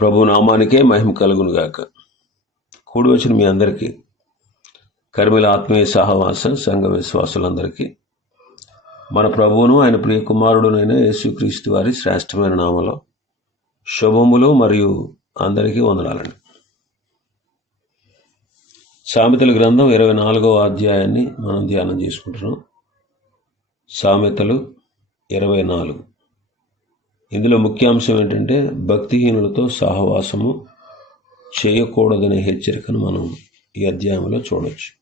ప్రభు నామానికే మహిమ కలుగును గాక కూడి వచ్చిన మీ అందరికీ కర్మిల ఆత్మీయ సహవాస సంఘ విశ్వాసులందరికీ మన ప్రభువును ఆయన ప్రియ కుమారుడునైన యేసుక్రీస్తు వారి శ్రేష్టమైన నామలో శుభములు మరియు అందరికీ వందనాలండి. సామెతల గ్రంథం ఇరవై నాలుగవ అధ్యాయాన్ని మనం ధ్యానం చేసుకుంటున్నాం. సామెతలు ఇరవై నాలుగు. ఇందులో ముఖ్యాంశం ఏంటంటే భక్తిహీనులతో సహవాసము చేయకూడదనే హెచ్చరికను మనం ఈ అధ్యాయంలో చూడవచ్చు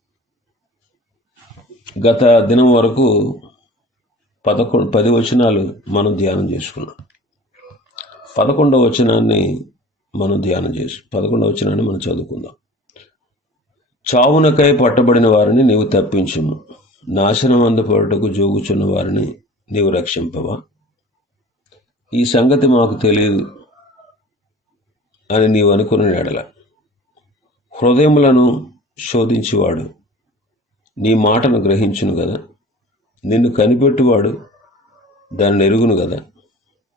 గత దినం వరకు పదకొండు పది వచనాలు మనం ధ్యానం చేసుకున్నాం. పదకొండవ వచనాన్ని మనం ధ్యానం చేసు పదకొండవ వచనాన్ని మనం చదువుకుందాం. చావునకై పట్టబడిన వారిని నీవు తప్పించుము. నాశనం అందపడటకు జోగుచున్న వారిని నీవు రక్షింపవా? ఈ సంగతి మాకు తెలియదు అని నీవు అనుకున్న ఎడల హృదయములను శోధించేవాడు నీ మాటను గ్రహించును కదా నిన్ను కనిపెట్టువాడు దాన్ని ఎరుగును కదా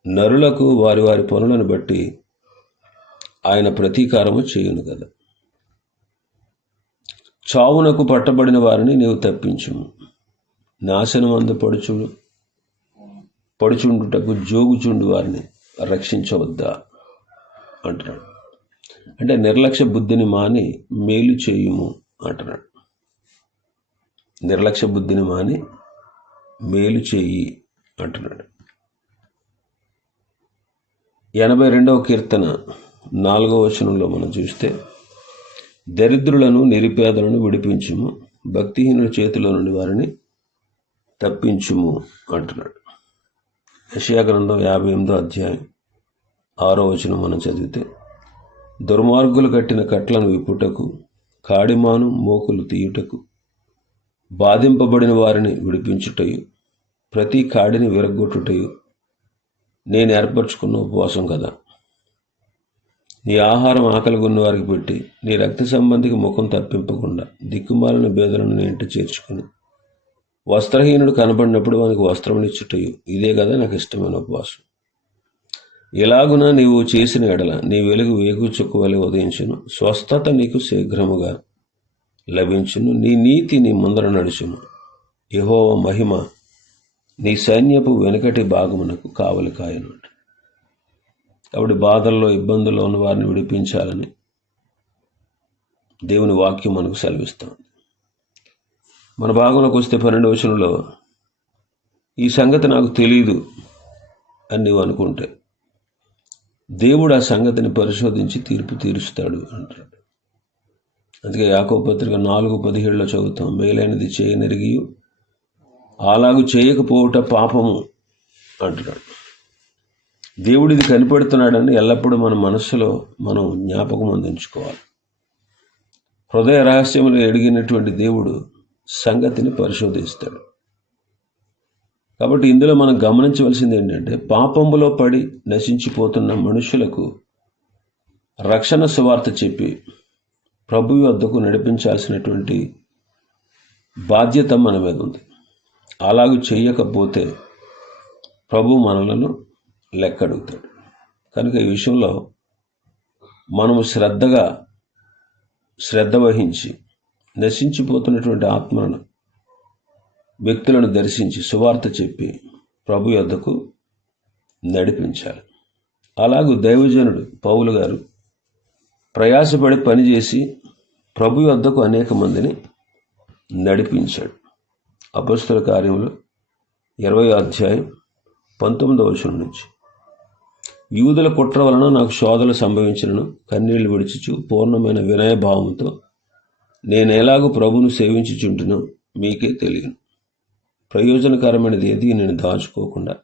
నరులకు వారి వారి పనులను బట్టి ఆయన ప్రతీకారము చేయును కదా చావునకు పట్టబడిన వారిని నీవు తప్పించుము. నాశనం అందపడుచుడు పడుచుండుటకు జోగుచుండు వారిని రక్షించవద్దా అంటున్నాడు. అంటే నిర్లక్ష్య బుద్ధిని మాని మేలు చేయుము అంటున్నాడు. నిర్లక్ష్య బుద్ధిని మాని మేలు చేయి అంటున్నాడు. ఎనభై రెండవ కీర్తన నాలుగవ వచనంలో మనం చూస్తే దరిద్రులను నిరుపేదలను విడిపించుము భక్తిహీనుల చేతిలో నుండి వారిని తప్పించుము అంటున్నాడు. యషయా గ్రంథం యాభై ఎనిమిదో అధ్యాయం ఆరో వచనం మనం చదివితే దుర్మార్గులు కట్టిన కట్లను విప్పుటకు కాడిమాను మోకులు తీయుటకు బాధింపబడిన వారిని విడిపించుటయు ప్రతి కాడిని విరగొట్టుటయు నేను ఏర్పరచుకున్న ఉపవాసం కదా. నీ ఆహారం ఆకలి వారికి పెట్టి నీ రక్త సంబంధికి ముఖం తప్పింపకుండా దిక్కుమాలిన బేదలను నీ ఇంట చేర్చుకుని. వస్త్రహీనుడు కనబడినప్పుడు వానికి వస్త్రమునిచ్చుటయు ఇదే కదా నాకు ఇష్టమైన ఉపవాసం. ఇలాగున నీవు చేసిన ఎడల నీ వెలుగు వేగు చుక్కు వలె ఉదయించును. స్వస్థత నీకు శీఘ్రముగా లభించును. నీ నీతి నీ ముందర నడుచును. యహోవ మహిమ నీ సైన్యపు వెనుకటి భాగమునకు కావలి కాయను. కాబట్టి బాధల్లో ఇబ్బందుల్లో ఉన్న వారిని విడిపించాలని దేవుని వాక్యం మనకు సెలవిస్తాం మన భాగంలోకి వస్తే పన్నెండు వచనంలో ఈ సంగతి నాకు తెలియదు అని నీవు అనుకుంటే దేవుడు ఆ సంగతిని పరిశోధించి తీర్పు తీరుస్తాడు అంటాడు. అందుకే యాకో పత్రిక నాలుగు పదిహేడులో చదువుతాం మేలైనది చేయనెరిగి అలాగు చేయకపోవట పాపము అంటున్నాడు. దేవుడు ఇది కనిపెడుతున్నాడని ఎల్లప్పుడూ మన మనస్సులో మనం జ్ఞాపకం అందించుకోవాలి. హృదయ రహస్యములు ఎడిగినటువంటి దేవుడు సంగతిని పరిశోధిస్తాడు. కాబట్టి ఇందులో మనం గమనించవలసింది ఏంటంటే పాపములో పడి నశించిపోతున్న మనుషులకు రక్షణ సువార్త చెప్పి ప్రభు వద్దకు నడిపించాల్సినటువంటి బాధ్యత మన మీద ఉంది. అలాగూ చేయకపోతే ప్రభు మనలను లెక్కడుగుతాడు. కనుక ఈ విషయంలో మనము శ్రద్ధగా శ్రద్ధ వహించి నశించిపోతున్నటువంటి ఆత్మలను వ్యక్తులను దర్శించి సువార్త చెప్పి ప్రభు యొద్దకు నడిపించాలి. అలాగూ దైవజనుడు పౌలు గారు ప్రయాసపడి పనిచేసి ప్రభు యొద్దకు అనేక మందిని నడిపించాడు. అపస్తుల కార్యంలో ఇరవై అధ్యాయం పంతొమ్మిదవ వచనం నుంచి. యూదుల కుట్ర వలన నాకు శోధలు సంభవించినను కన్నీళ్ళు విడిచిచు పూర్ణమైన వినయభావంతో నేను ఎలాగూ ప్రభును సేవించుచుంటునో మీకే తెలియను. ప్రయోజనకరమైనది ఏది నేను దాచుకోకుండా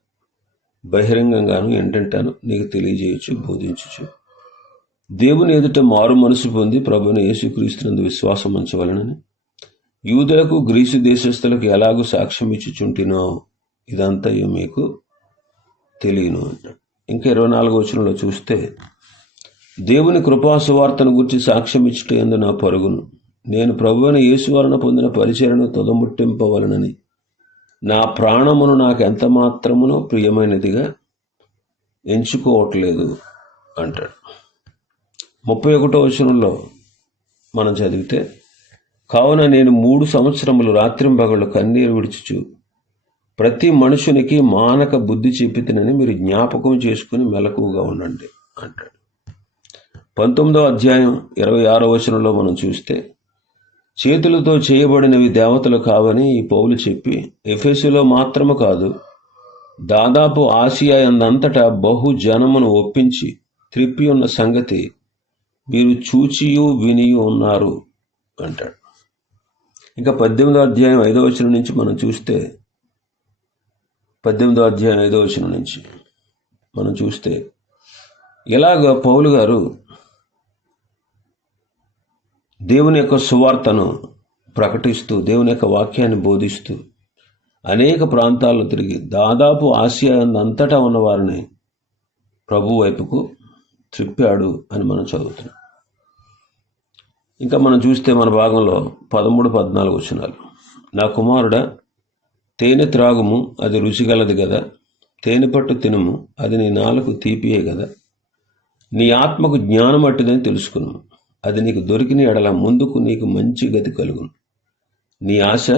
బహిరంగంగాను ఏంటంటాను నీకు తెలియజేయచ్చు బోధించచ్చు దేవుని ఎదుట మారు మనసు పొంది ప్రభుని యేసుక్రీస్తునందు విశ్వాసం ఉంచవలనని. యూదులకు గ్రీసు దేశస్థులకు ఎలాగూ సాక్ష్యం ఇచ్చుచుంటినో ఇదంతా మీకు తెలియను అన్నాడు. ఇంకా ఇరవై నాలుగో వచనంలో చూస్తే దేవుని కృపాసువార్తను గురించి సాక్ష్యం ఇచ్చుట ఎందు నా పరుగును. నేను ప్రభువైన యేసు వలన పొందిన పరిచయను తొదముట్టింపవలనని. నా ప్రాణమును నాకు ఎంత మాత్రమునో ప్రియమైనదిగా ఎంచుకోవట్లేదు అంటాడు. ముప్పై ఒకటో వచనంలో మనం చదివితే కావున నేను మూడు సంవత్సరములు రాత్రింబగళ్ళు కన్నీరు విడిచుచు ప్రతి మనుషునికి మానక బుద్ధి చెప్పితేనని మీరు జ్ఞాపకం చేసుకుని మెలకువగా ఉండండి అంటాడు. పంతొమ్మిదో అధ్యాయం ఇరవై ఆరో వచనంలో మనం చూస్తే చేతులతో చేయబడినవి దేవతలు కావని ఈ పౌలు చెప్పి ఎఫెసులో మాత్రము కాదు దాదాపు ఆసియా ఎందంతటా బహు జనమును ఒప్పించి త్రిప్పి ఉన్న సంగతి మీరు చూచియు వినియు ఉన్నారు అంటాడు. ఇంకా పద్దెనిమిదో అధ్యాయం ఐదో వచనం నుంచి మనం చూస్తే పద్దెనిమిదో అధ్యాయం ఐదో వచనం నుంచి మనం చూస్తే ఇలాగ పౌలు గారు దేవుని యొక్క సువార్తను ప్రకటిస్తూ దేవుని యొక్క వాక్యాన్ని బోధిస్తూ అనేక ప్రాంతాల్లో తిరిగి దాదాపు ఆసియా అంతటా ఉన్న వారిని ప్రభు వైపుకు త్రిప్పాడు అని మనం చదువుతున్నాం. ఇంకా మనం చూస్తే మన భాగంలో పదమూడు పద్నాలుగు వచ్చినాలు నా కుమారుడ తేనె త్రాగుము అది రుచిగలది కదా తేనె పట్టు తినుము అది నీ నాలుగు తీపియే కదా నీ ఆత్మకు జ్ఞానం అట్టిదని తెలుసుకును అది నీకు దొరికిన ఎడల ముందుకు నీకు మంచి గతి కలుగును. నీ ఆశ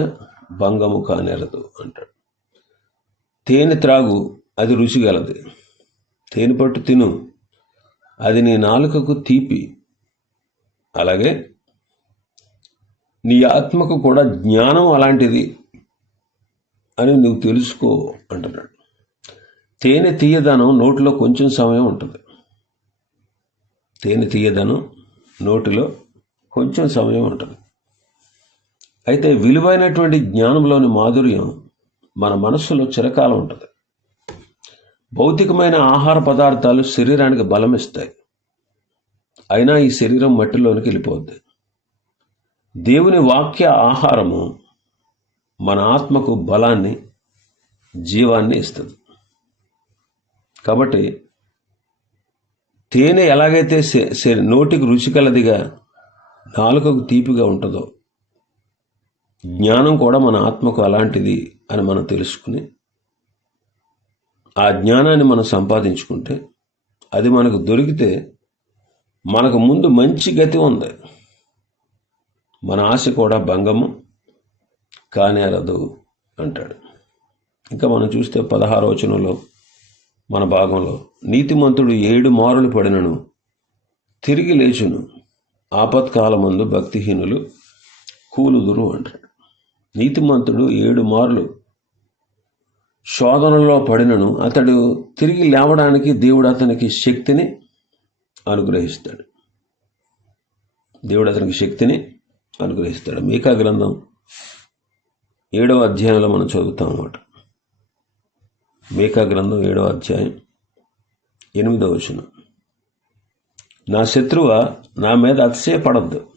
భంగము కానేరదు అంటాడు. తేనె త్రాగు అది రుచిగలది తేనె పట్టు తిను అది నీ నాలుకకు తీపి. అలాగే నీ ఆత్మకు కూడా జ్ఞానం అలాంటిది అని నువ్వు తెలుసుకో అంటున్నాడు. తేనె తీయదనం నోటిలో కొంచెం సమయం ఉంటుంది. తేనె తీయదనం నోటిలో కొంచెం సమయం ఉంటుంది. అయితే విలువైనటువంటి జ్ఞానంలోని మాధుర్యం మన మనస్సులో చిరకాలం ఉంటుంది. భౌతికమైన ఆహార పదార్థాలు శరీరానికి బలం ఇస్తాయి అయినా ఈ శరీరం మట్టిలోనికి వెళ్ళిపోద్ది. దేవుని వాక్య ఆహారము మన ఆత్మకు బలాన్ని జీవాన్ని ఇస్తుంది. కాబట్టి తేనె ఎలాగైతే నోటికి రుచికలదిగా నాలుకకు తీపిగా ఉంటుందో జ్ఞానం కూడా మన ఆత్మకు అలాంటిది అని మనం తెలుసుకుని ఆ జ్ఞానాన్ని మనం సంపాదించుకుంటే అది మనకు దొరికితే మనకు ముందు మంచి గతి ఉంది. మన ఆశ కూడా భంగము కానేరదు అంటాడు. ఇంకా మనం చూస్తే పదహార వచనంలో మన భాగంలో. నీతిమంతుడు ఏడు మారులు పడినను. తిరిగి లేచును. ఆపత్కాలమందు భక్తిహీనులు కూలుదురు అంటాడు. నీతిమంతుడు ఏడు మార్లు శోధనలో పడినను. అతడు తిరిగి లేవడానికి దేవుడు అతనికి శక్తిని అనుగ్రహిస్తాడు. దేవుడు అతనికి శక్తిని అనుగ్రహిస్తాడు. మీకా గ్రంథం ఏడవ అధ్యాయంలో మనం చదువుతాం అన్నమాట. మేకా గ్రంథం ఏడవ అధ్యాయం ఎనిమిదవ వచనం. నా శత్రువ నా మీద అతిశయపడద్దు.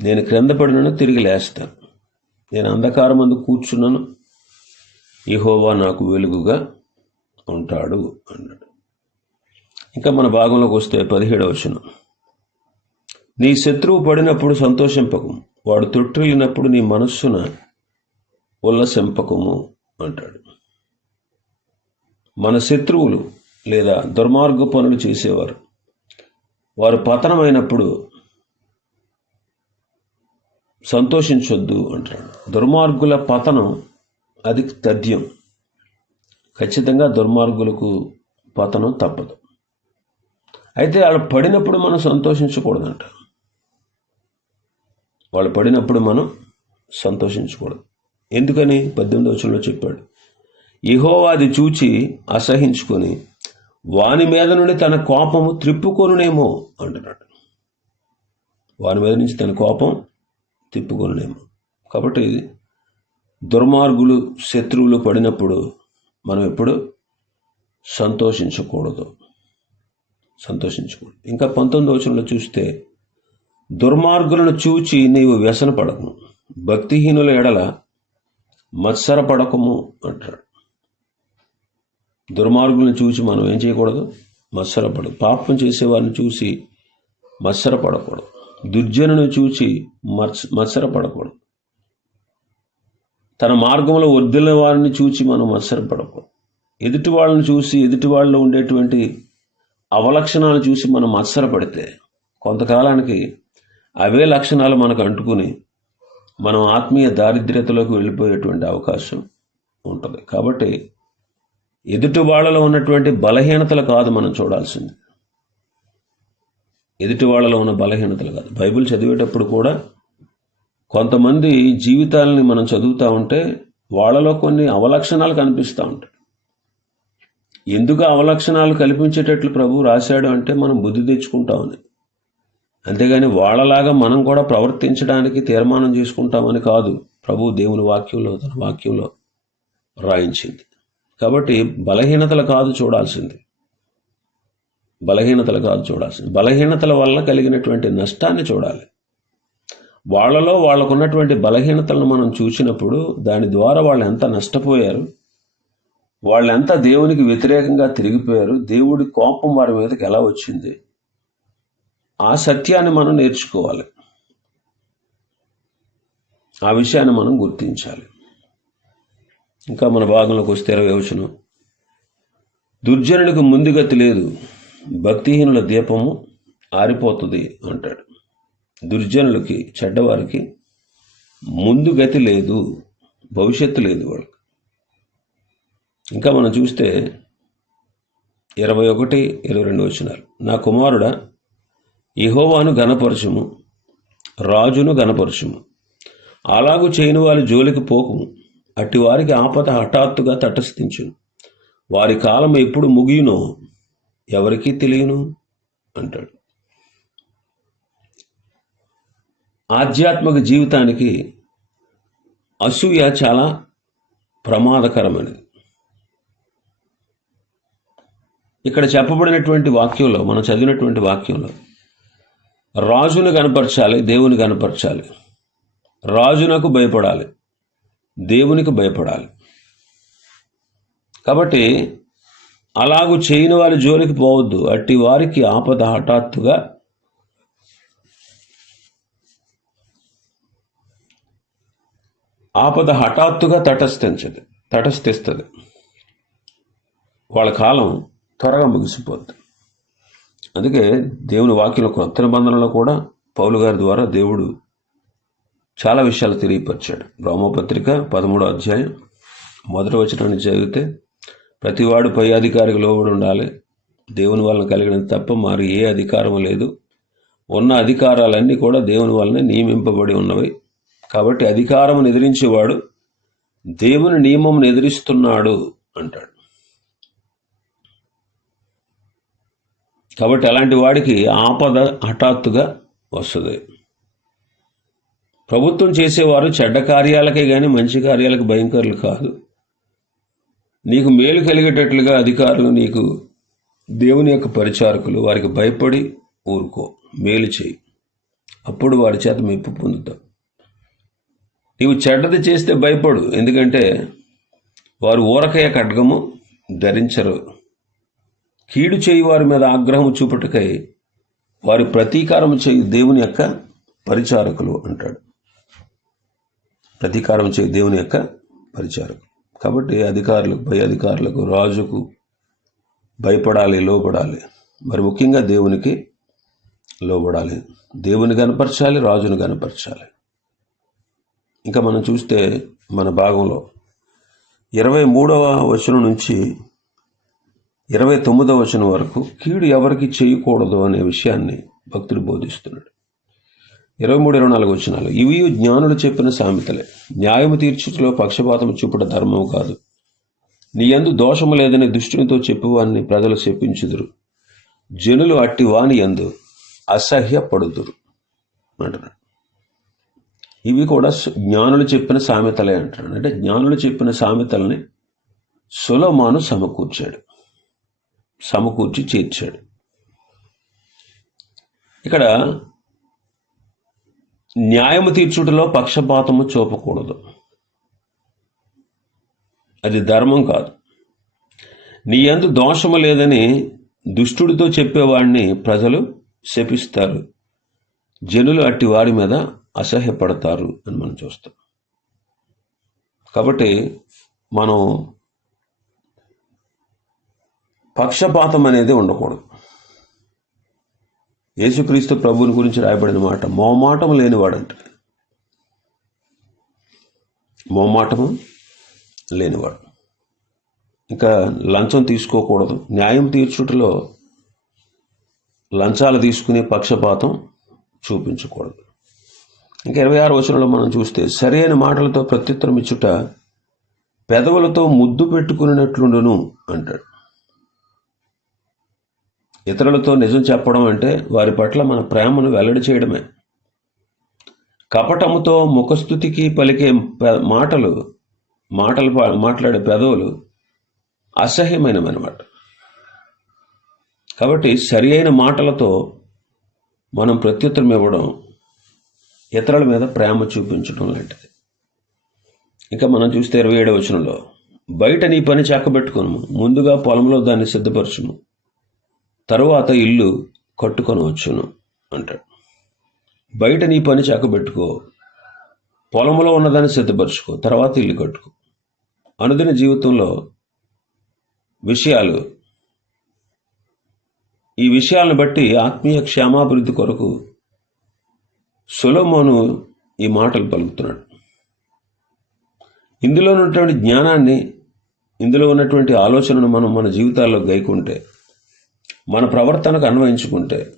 నేను క్రింద పడినను తిరిగి లేస్తాను. నేను అంధకారం అందు కూర్చున్నాను యెహోవా నాకు వెలుగుగా ఉంటాడు అన్నాడు. ఇంకా మన భాగంలోకి వస్తే పదిహేడవ వచనం. నీ శత్రువు పడినప్పుడు సంతోషింపకము వాడు తొట్టిల్లినప్పుడు నీ మనస్సున ఉల్లసింపకము అంటాడు. మన శత్రువులు లేదా దుర్మార్గ పనులు చేసేవారు. వారు పతనమైనప్పుడు సంతోషించొద్దు అంటాడు. దుర్మార్గుల పతనం అది తథ్యం. ఖచ్చితంగా దుర్మార్గులకు పతనం తప్పదు. అయితే వాళ్ళు పడినప్పుడు మనం సంతోషించకూడదంట. వాళ్ళు పడినప్పుడు మనం సంతోషించకూడదు. ఎందుకని పద్దెనిమిది వచ్చంలో చెప్పాడు? ఇహోవాది అది చూచి అసహించుకొని వాని మీద నుండి తన కోపము త్రిప్పుకొనునేమో అంటున్నాడు. వాని మీద నుంచి తన కోపం తిప్పుకొనునేమో కాబట్టి దుర్మార్గులు శత్రువులు పడినప్పుడు మనం ఎప్పుడు సంతోషించకూడదు. సంతోషించకూడదు. ఇంకా పంతొమ్మిది వచనంలో చూస్తే దుర్మార్గులను చూచి నీవు వ్యసన పడకము భక్తిహీనుల ఎడల మత్సర పడకము అంటాడు దుర్మార్గులను చూసి మనం ఏం చేయకూడదు? మత్సరపడదు పాపం చేసేవారిని చూసి మత్సరపడకూడదు. దుర్జనుని చూసి మత్స మత్సరపడకూడదు. తన మార్గంలో వర్ధిల్లిన వారిని చూసి మనం మత్సరపడకూడదు. ఎదుటి వాళ్ళని చూసి ఎదుటి వాళ్ళలో ఉండేటువంటి అవలక్షణాలు చూసి మనం మత్సరపడితే కొంతకాలానికి అవే లక్షణాలు మనకు అంటుకుని మనం ఆత్మీయ దారిద్ర్యతలోకి వెళ్ళిపోయేటువంటి అవకాశం ఉంటుంది. కాబట్టి ఎదుటి వాళ్ళలో ఉన్నటువంటి బలహీనతలు కాదు మనం చూడాల్సింది. ఎదుటి వాళ్ళలో ఉన్న బలహీనతలు కాదు. బైబిల్ చదివేటప్పుడు కూడా కొంతమంది జీవితాలని మనం చదువుతూ ఉంటే వాళ్ళలో కొన్ని అవలక్షణాలు కనిపిస్తూ ఉంటాయి. ఎందుకు అవలక్షణాలు కల్పించేటట్లు ప్రభు రాశాడు అంటే మనం బుద్ధి తెచ్చుకుంటామని అంతేగాని వాళ్ళలాగా మనం కూడా ప్రవర్తించడానికి తీర్మానం చేసుకుంటామని కాదు ప్రభు దేవుని వాక్యంలో తన వాక్యంలో రాయించింది. కాబట్టి బలహీనతలు కాదు చూడాల్సింది. బలహీనతలు కాదు చూడాల్సింది. బలహీనతల వల్ల కలిగినటువంటి నష్టాన్ని చూడాలి. వాళ్ళలో వాళ్ళకున్నటువంటి బలహీనతలను మనం చూసినప్పుడు దాని ద్వారా వాళ్ళు ఎంత నష్టపోయారు వాళ్ళు ఎంత దేవునికి వ్యతిరేకంగా తిరిగిపోయారు దేవుడి కోపం వారి మీదకి ఎలా వచ్చింది ఆ సత్యాన్ని మనం నేర్చుకోవాలి. ఆ విషయాన్ని మనం గుర్తించాలి. ఇంకా మన భాగంలోకి వస్తే ఇరవై వచనం. దుర్జనులకు ముందుగతి లేదు భక్తిహీనుల దీపము ఆరిపోతుంది అంటాడు. దుర్జనులకి చెడ్డవారికి ముందు గతి లేదు భవిష్యత్తు లేదు వాళ్ళకి. ఇంకా మనం చూస్తే ఇరవై ఒకటి ఇరవై రెండు వచ్చినారు నా కుమారుడా ఇహోవాను గణపరచుము రాజును గణపరచుము అలాగూ చేయని వారి జోలికి పోకుము. అట్టి వారికి ఆపద హఠాత్తుగా తటస్థించును. వారి కాలం ఎప్పుడు ముగియునో ఎవరికీ తెలియను అంటాడు. ఆధ్యాత్మిక జీవితానికి అసూయ చాలా ప్రమాదకరమైనది. ఇక్కడ చెప్పబడినటువంటి వాక్యంలో మనం చదివినటువంటి వాక్యంలో రాజును కనపరచాలి దేవుని కనపరచాలి. రాజునకు భయపడాలి. దేవునికి భయపడాలి. కాబట్టి అలాగూ చేయని వారి జోలికి పోవద్దు. అట్టి వారికి ఆపద హఠాత్తుగా ఆపద హఠాత్తుగా తటస్థించదు తటస్థిస్తుంది. వాళ్ళ కాలం త్వరగా ముగిసిపోద్ది. అందుకే దేవుని వాక్యంలో కొత్త నిబంధనలో కూడా పౌలు గారి ద్వారా దేవుడు చాలా విషయాలు తెలియపరిచాడు. రోమపత్రిక పదమూడో అధ్యాయం మొదటి వచనాన్ని చదివితే ప్రతివాడు పై అధికారికి లోబడి ఉండాలి. దేవుని వలన కలిగిన తప్ప మరి ఏ అధికారం లేదు. ఉన్న అధికారాలన్నీ కూడా దేవుని వలన నియమింపబడి ఉన్నవి. కాబట్టి అధికారం ఎదిరించేవాడు దేవుని నియమం ఎదిరిస్తున్నాడు అంటాడు. కాబట్టి అలాంటి వాడికి ఆపద హఠాత్తుగా వస్తుంది. ప్రభుత్వం చేసేవారు చెడ్డ కార్యాలకే కానీ మంచి కార్యాలకు భయంకరులు కాదు. నీకు మేలు కలిగేటట్లుగా అధికారులు నీకు దేవుని యొక్క పరిచారకులు వారికి భయపడి ఊరుకో మేలు చేయి. అప్పుడు వారి చేత మెప్పు పొందుతావు. నీవు చెడ్డది చేస్తే భయపడు ఎందుకంటే వారు ఊరకయ్య ఖడ్గము ధరించరు. కీడు చేయి వారి మీద ఆగ్రహం చూపుటకై వారి ప్రతీకారం చేయి దేవుని యొక్క పరిచారకులు అంటాడు. అధికారం చే దేవుని యొక్క పరిచారం. కాబట్టి అధికారులకు పై అధికారులకు రాజుకు భయపడాలి లోబడాలి. మరి ముఖ్యంగా దేవునికి లోబడాలి. దేవుని కనపరచాలి రాజును కనపరచాలి ఇంకా మనం చూస్తే మన భాగంలో ఇరవై మూడవ వచనం నుంచి ఇరవై తొమ్మిదవ వచనం వరకు కీడు ఎవరికి చేయకూడదు అనే విషయాన్ని భక్తుడు బోధిస్తున్నాడు. ఇరవై మూడు ఇరవై నాలుగు వచనాలు. ఇవి జ్ఞానులు చెప్పిన సామెతలే. న్యాయము తీర్చుటలో పక్షపాతం చూపుట ధర్మము కాదు. నీ ఎందు దోషము లేదని దుష్టునితో చెప్పువాన్ని ప్రజలు చెప్పించుదురు జనులు అట్టి వాని ఎందు అసహ్యపడుదురు. అంటున్నాడు. ఇవి కూడా జ్ఞానులు చెప్పిన సామెతలే అంటున్నాడు. అంటే జ్ఞానులు చెప్పిన సామెతల్ని సులమాను సమకూర్చాడు. సమకూర్చి చేర్చాడు. ఇక్కడ న్యాయము తీర్చుటలో పక్షపాతము చూపకూడదు. అది ధర్మం కాదు. నీ అందు దోషము లేదని దుష్టుడితో చెప్పేవాడిని ప్రజలు శపిస్తారు. జనులు అట్టి వారి మీద అసహ్యపడతారు అని మనం చూస్తాం. కాబట్టి మనం పక్షపాతం అనేది ఉండకూడదు. యేసుక్రీస్తు ప్రభువుని గురించి రాయబడిన మాట మోమాటం లేనివాడంట. మోమాటము లేనివాడు. ఇంకా లంచం తీసుకోకూడదు. న్యాయం తీర్చుటలో లంచాలు తీసుకునే పక్షపాతం చూపించకూడదు. ఇంకా ఇరవై ఆరు వచనంలో మనం చూస్తే సరైన మాటలతో ప్రత్యుత్తరం ఇచ్చుట పెదవులతో ముద్దు పెట్టుకున్నట్లుండును అంటాడు. ఇతరులతో నిజం చెప్పడం అంటే వారి పట్ల మన ప్రేమను వెల్లడి చేయడమే. కపటముతో ముఖస్థుతికి పలికే పె- మాటలు మాటలు పా- మాట్లాడే పెదవులు అసహ్యమైనవన్నమాట. కాబట్టి సరి అయిన మాటలతో మనం ప్రత్యుత్తరం ఇవ్వడం ఇతరుల మీద ప్రేమ చూపించడం లాంటిది. ఇంకా మనం చూస్తే ఇరవై ఏడవచనంలో బయట నీ పని చక్కబెట్టుకును ముందుగా పొలంలో దాన్ని సిద్ధపరచుము. తరువాత ఇల్లు కట్టుకొనవచ్చును అంటాడు. బయట నీ పని చక్కబెట్టుకో పొలంలో ఉన్నదాన్ని సిద్ధపరచుకో తర్వాత ఇల్లు కట్టుకో. అనుదిన జీవితంలో విషయాలు ఈ విషయాలను బట్టి ఆత్మీయ క్షేమాభివృద్ధి కొరకు సులోమోను ఈ మాటలు పలుకుతున్నాడు. ఇందులో ఉన్నటువంటి జ్ఞానాన్ని ఇందులో ఉన్నటువంటి ఆలోచనను మనం మన జీవితాల్లో గైకుంటే మన ప్రవర్తనకు అన్వయించుకుంటే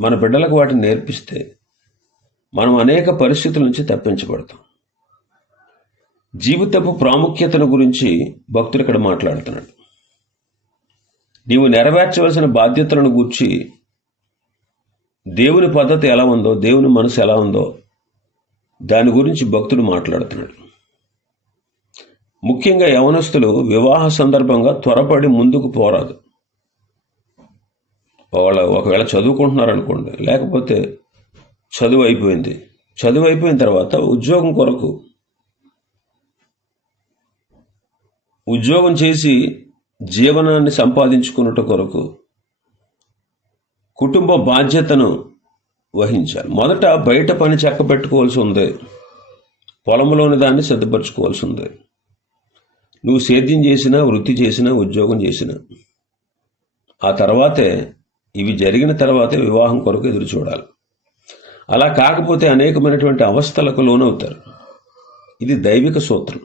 మన బిడ్డలకు వాటిని నేర్పిస్తే మనం అనేక పరిస్థితుల నుంచి తప్పించబడతాం. జీవితపు ప్రాముఖ్యతను గురించి భక్తుడు ఇక్కడ మాట్లాడుతున్నాడు నీవు నెరవేర్చవలసిన బాధ్యతలను గూర్చి దేవుని పద్ధతి ఎలా ఉందో దేవుని మనసు ఎలా ఉందో దాని గురించి భక్తుడు మాట్లాడుతున్నాడు ముఖ్యంగా యవనస్తులు వివాహ సందర్భంగా త్వరపడి ముందుకు పోరాదు. వాళ్ళ ఒకవేళ చదువుకుంటున్నారు అనుకోండి లేకపోతే చదువు అయిపోయింది. చదువు అయిపోయిన తర్వాత ఉద్యోగం కొరకు ఉద్యోగం చేసి జీవనాన్ని సంపాదించుకున్నట్టు కొరకు కుటుంబ బాధ్యతను వహించాలి. మొదట బయట పని చెక్క పెట్టుకోవాల్సి ఉంది. పొలంలోని దాన్ని సిద్ధపరచుకోవాల్సి ఉంది. నువ్వు సేద్యం చేసినా వృత్తి చేసినా ఉద్యోగం చేసినా ఆ తర్వాతే ఇవి జరిగిన తర్వాతే వివాహం కొరకు ఎదురు చూడాలి. అలా కాకపోతే అనేకమైనటువంటి అవస్థలకు లోనవుతారు. ఇది దైవిక సూత్రం.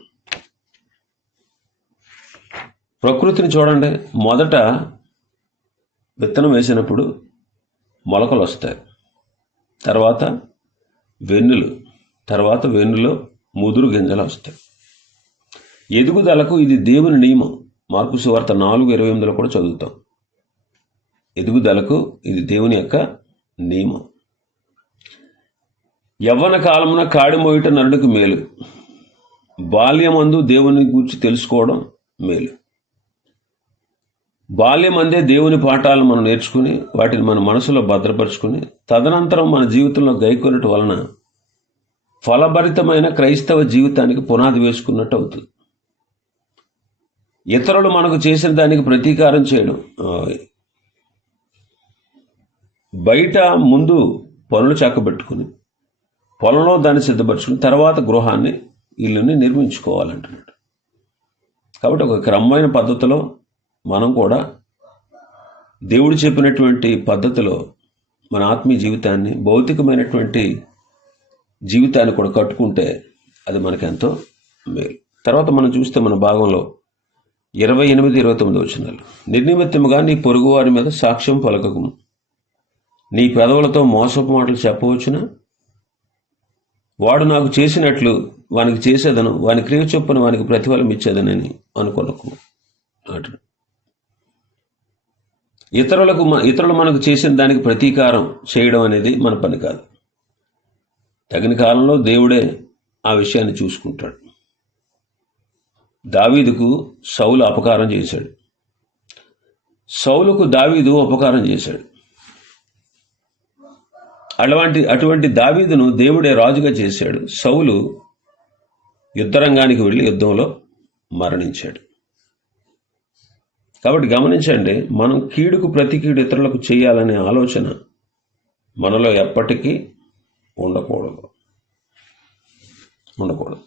ప్రకృతిని చూడండి. మొదట విత్తనం వేసినప్పుడు మొలకలు వస్తాయి. తర్వాత వెన్నులు తర్వాత వెన్నులో ముదురు గింజలు వస్తాయి. ఎదుగుదలకు ఇది దేవుని నియమం. మార్పు సువార్త నాలుగు ఇరవై ఎనిమిదిలో కూడా చదువుతాం. ఎదుగుదలకు ఇది దేవుని యొక్క నియమం. యవ్వన కాలమున కాడిమోయట నరుడికి మేలు. బాల్యమందు దేవుని గురించి తెలుసుకోవడం మేలు. బాల్యమందే దేవుని పాఠాలను మనం నేర్చుకుని వాటిని మన మనసులో భద్రపరుచుకుని తదనంతరం మన జీవితంలో గైకొనట వలన ఫలభరితమైన క్రైస్తవ జీవితానికి పునాది వేసుకున్నట్టు అవుతుంది. ఇతరులు మనకు చేసిన దానికి ప్రతీకారం చేయడం బయట ముందు పనులు చక్కబెట్టుకుని పొలంలో దాన్ని సిద్ధపరచుకుని తర్వాత గృహాన్ని ఇల్లుని నిర్మించుకోవాలంటున్నాడు. కాబట్టి ఒక క్రమమైన పద్ధతిలో మనం కూడా దేవుడు చెప్పినటువంటి పద్ధతిలో మన ఆత్మీయ జీవితాన్ని భౌతికమైనటువంటి జీవితాన్ని కూడా కట్టుకుంటే అది మనకెంతో మేలు. తర్వాత మనం చూస్తే మన భాగంలో ఇరవై ఎనిమిది ఇరవై తొమ్మిది వచ్చినాలు నిర్నిమిత్తముగా నీ పొరుగు వారి మీద సాక్ష్యం పలకకము. నీ పెదవులతో మోసపు మాటలు చెప్పవచ్చునా? వాడు నాకు చేసినట్లు వానికి చేసేదను వాని క్రియ చొప్పున వానికి ప్రతిఫలం ఇచ్చేదనని అనుకొనకు అంటాడు ఇతరులకు ఇతరులు మనకు చేసిన దానికి ప్రతీకారం చేయడం అనేది మన పని కాదు. తగిన కాలంలో దేవుడే ఆ విషయాన్ని చూసుకుంటాడు. దావీదుకు సౌలు అపకారం చేశాడు. సౌలుకు దావీదు ఉపకారం చేశాడు. అటువంటి అటువంటి దావీదును దేవుడే రాజుగా చేశాడు. సౌలు యుద్ధరంగానికి వెళ్ళి యుద్ధంలో మరణించాడు. కాబట్టి గమనించండి మనం కీడుకు ప్రతి కీడు ఇతరులకు చేయాలనే ఆలోచన మనలో ఎప్పటికీ ఉండకూడదు. ఉండకూడదు.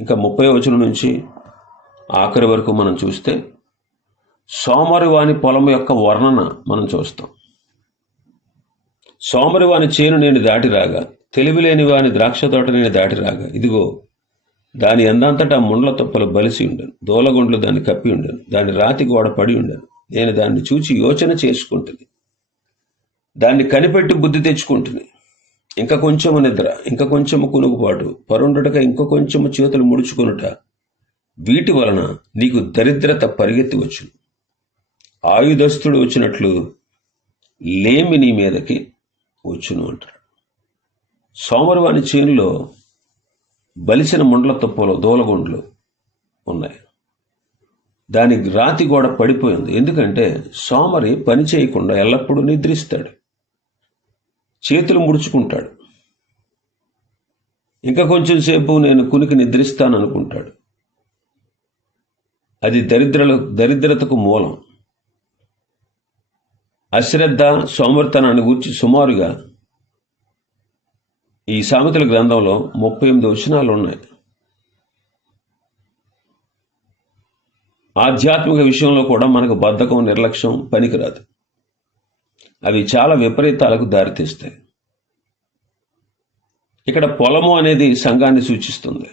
ఇంకా ముప్పై వచనం నుంచి ఆఖరి వరకు మనం చూస్తే సోమరివాని పొలం యొక్క వర్ణన మనం చూస్తాం. సోమరి వాని చేను నేను దాటిరాగా తెలివిలేని వాని ద్రాక్ష తోట నేను దాటిరాగా ఇదిగో దాని ఎందంతటా ముండ్ల తొప్పలు బలిసి ఉండను దోలగుండ్లు దాన్ని కప్పి ఉండను దాని రాతి గోడ పడి ఉండను నేను దాన్ని చూచి యోచన చేసుకుంటుంది దాన్ని కనిపెట్టి బుద్ధి తెచ్చుకుంటుంది ఇంకా కొంచెము నిద్ర ఇంకా కొంచెము కునుగుపాటు పరుండుటక ఇంకా కొంచెము చేతులు ముడుచుకొనుట వీటి వలన నీకు దరిద్రత పరిగెత్తి వచ్చును ఆయుధస్తుడు వచ్చినట్లు లేమి నీ మీదకి వచ్చును అంటాడు సోమరివాని చేనులో బలిసిన ముండ్ల తప్పులు దూలగుండ్లు ఉన్నాయి. దాని రాతి గోడ పడిపోయింది. ఎందుకంటే సోమరి పని చేయకుండా ఎల్లప్పుడూ నిద్రిస్తాడు. చేతులు ముడుచుకుంటాడు. ఇంకా కొంచెం సేపు నేను కునికి నిద్రిస్తాను అనుకుంటాడు అది దరిద్రలకు దరిద్రతకు మూలం. అశ్రద్ధ సోమర్తనాన్ని గూర్చి సుమారుగా ఈ సామెతల గ్రంథంలో ముప్పై ఎనిమిది వచనాలు ఉన్నాయి ఆధ్యాత్మిక విషయంలో కూడా మనకు బద్ధకం నిర్లక్ష్యం పనికిరాదు. అవి చాలా విపరీతాలకు దారితీస్తాయి. ఇక్కడ పొలము అనేది సంఘాన్ని సూచిస్తుంది.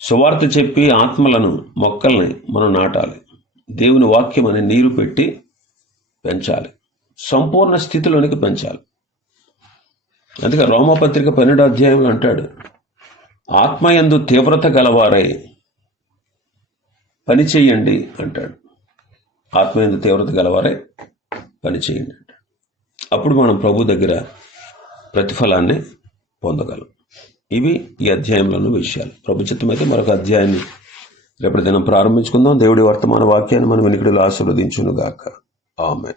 సువార్త చెప్పి ఆత్మలను మొక్కల్ని మనం నాటాలి. దేవుని వాక్యం అనే నీరు పెట్టి పెంచాలి. సంపూర్ణ స్థితిలోనికి పెంచాలి. అందుకే రోమపత్రిక పన్నెండు అధ్యాయంలో అంటాడు ఆత్మయందు తీవ్రత గలవారై పని చేయండి అంటాడు. ఆత్మయందు తీవ్రత గలవారై పని చేయండి అంటాడు. అప్పుడు మనం ప్రభు దగ్గర ప్రతిఫలాన్ని పొందగలం. ఇవి ఈ అధ్యాయంలోని విషయాలు. ప్రభుత్వం అయితే మరొక అధ్యాయాన్ని రేపటి దినం ప్రారంభించుకుందాం. దేవుడి వర్తమాన వాక్యాన్ని మనం వెనుకడిలో గాక గాక ఆమె